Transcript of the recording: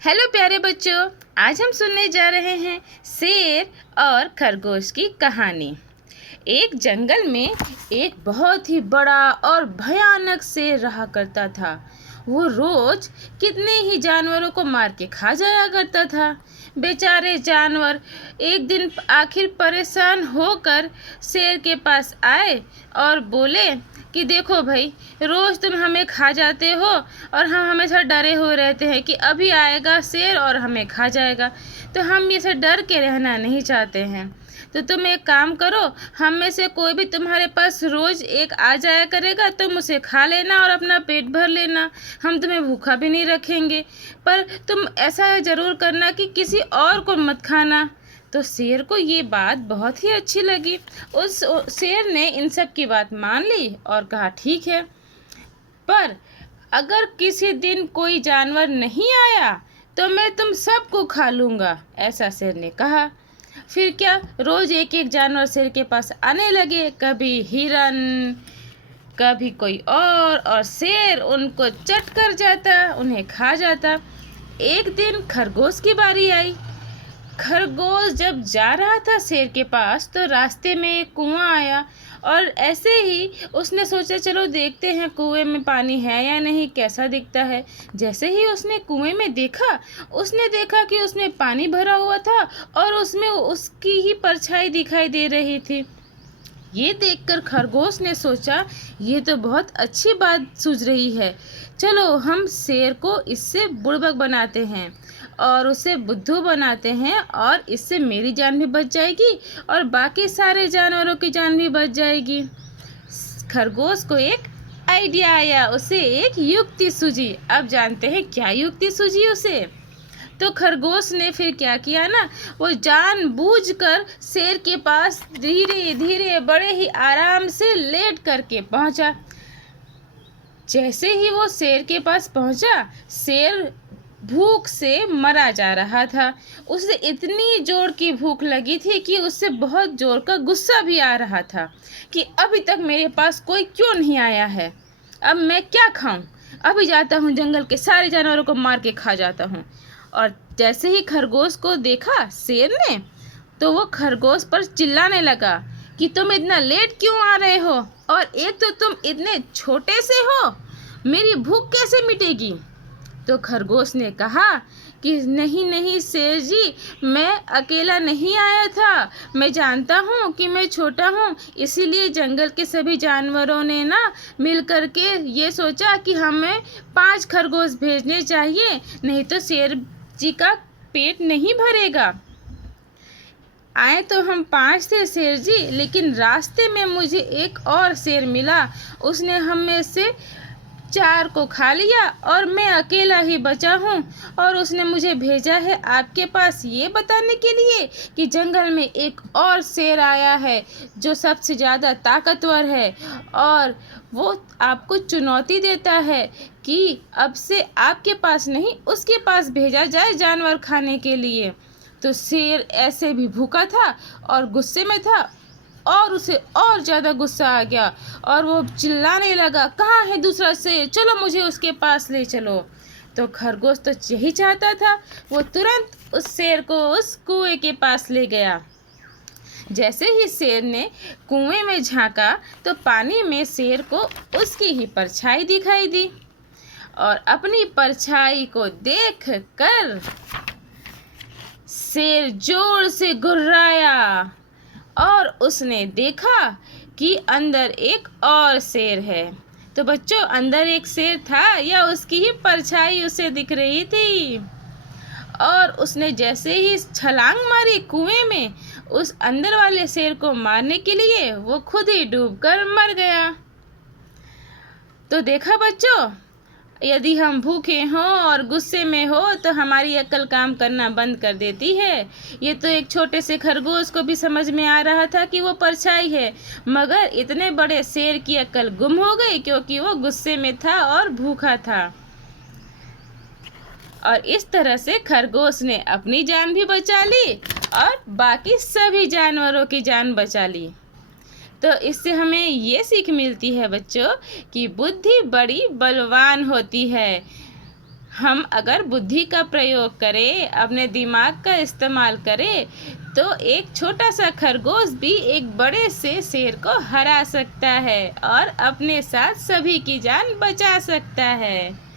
Hello प्यारे बच्चों, आज हम सुनने जा रहे हैं शेर और खरगोश की कहानी। एक जंगल में एक बहुत ही बड़ा और भयानक शेर रहा करता था। वो रोज कितने ही जानवरों को मार के खा जाया करता था। बेचारे जानवर एक दिन आखिर परेशान होकर शेर के पास आए और बोले कि देखो भाई, रोज तुम हमें खा जाते हो और हम हमेशा डरे हुए रहते हैं कि अभी आएगा शेर और हमें खा जाएगा। तो हम ये से डर के रहना नहीं चाहते हैं। तो तुम एक काम करो, हम में से कोई भी तुम्हारे पास रोज एक आ जाया करेगा, तुम उसे खा लेना और अपना पेट भर लेना। हम तुम्हें भूखा भी नहीं रखेंगे, पर तुम ऐसा ज़रूर करना कि किसी और को मत खाना। तो शेर को ये बात बहुत ही अच्छी लगी। उस शेर ने इन सब की बात मान ली और कहा ठीक है, पर अगर किसी दिन कोई जानवर नहीं आया तो मैं तुम सबको खा लूँगा, ऐसा शेर ने कहा। फिर क्या, रोज एक एक जानवर शेर के पास आने लगे, कभी हिरन, कभी कोई और शेर उनको चट कर जाता, उन्हें खा जाता। एक दिन खरगोश की बारी आई। खरगोश जब जा रहा था शेर के पास तो रास्ते में एक कुआं आया और ऐसे ही उसने सोचा चलो देखते हैं कुएं में पानी है या नहीं, कैसा दिखता है। जैसे ही उसने कुएं में देखा, उसने देखा कि उसमें पानी भरा हुआ था और उसमें उसकी ही परछाई दिखाई दे रही थी। ये देखकर खरगोश ने सोचा ये तो बहुत अच्छी बात सूझ रही है, चलो हम शेर को इससे बुड़बक बनाते हैं और उसे बुद्धू बनाते हैं और इससे मेरी जान भी बच जाएगी और बाकी सारे जानवरों की जान भी बच जाएगी। खरगोश को एक आइडिया आया, उसे एक युक्ति सूझी। अब जानते हैं क्या युक्ति सूझी उसे। तो खरगोश ने फिर क्या किया ना, वो जानबूझकर शेर के पास धीरे धीरे बड़े ही आराम से लेट करके पहुंचा। जैसे ही वो शेर के पास पहुंचा, शेर भूख से मरा जा रहा था। उसे इतनी जोर की भूख लगी थी कि उससे बहुत जोर का गुस्सा भी आ रहा था कि अभी तक मेरे पास कोई क्यों नहीं आया है, अब मैं क्या खाऊं। अभी जाता हूं, जंगल के सारे जानवरों को मार के खा जाता हूं। और जैसे ही खरगोश को देखा शेर ने, तो वो खरगोश पर चिल्लाने लगा कि तुम इतना लेट क्यों आ रहे हो, और एक तो तुम इतने छोटे से हो, मेरी भूख कैसे मिटेगी। तो खरगोश ने कहा कि नहीं नहीं शेर जी, मैं अकेला नहीं आया था, मैं जानता हूँ कि मैं छोटा हूँ, इसीलिए जंगल के सभी जानवरों ने ना मिल कर के ये सोचा कि हमें 5 खरगोश भेजने चाहिए, नहीं तो शेर जी का पेट नहीं भरेगा। आए तो हम 5 थे शेर जी, लेकिन रास्ते में मुझे एक और शेर मिला, उसने हम में से 4 को खा लिया और मैं अकेला ही बचा हूँ। और उसने मुझे भेजा है आपके पास ये बताने के लिए कि जंगल में एक और शेर आया है जो सबसे ज़्यादा ताकतवर है, और वो आपको चुनौती देता है कि अब से आपके पास नहीं, उसके पास भेजा जाए जानवर खाने के लिए। तो शेर ऐसे भी भूखा था और गुस्से में था, और उसे और ज़्यादा गुस्सा आ गया और वो चिल्लाने लगा, कहाँ है दूसरा शेर, चलो मुझे उसके पास ले चलो। तो खरगोश तो यही चाहता था, वो तुरंत उस शेर को उस कुएं के पास ले गया। जैसे ही शेर ने कुएं में झांका तो पानी में शेर को उसकी ही परछाई दिखाई दी, और अपनी परछाई को देख कर शेर जोर से गुर्राया और उसने देखा कि अंदर एक और शेर है। तो बच्चों, अंदर एक शेर था या उसकी ही परछाई उसे दिख रही थी। और उसने जैसे ही छलांग मारी कुएं में, उस अंदर वाले शेर को मारने के लिए वो खुद ही डूबकर मर गया। तो देखा बच्चों, यदि हम भूखे हों और गुस्से में हो तो हमारी अक्ल काम करना बंद कर देती है। ये तो एक छोटे से खरगोश को भी समझ में आ रहा था कि वो परछाई है, मगर इतने बड़े शेर की अक्ल गुम हो गई क्योंकि वो गुस्से में था और भूखा था। और इस तरह से खरगोश ने अपनी जान भी बचा ली और बाकी सभी जानवरों की जान बचा ली। तो इससे हमें ये सीख मिलती है बच्चों कि बुद्धि बड़ी बलवान होती है। हम अगर बुद्धि का प्रयोग करें, अपने दिमाग का इस्तेमाल करें, तो एक छोटा सा खरगोश भी एक बड़े से शेर को हरा सकता है और अपने साथ सभी की जान बचा सकता है।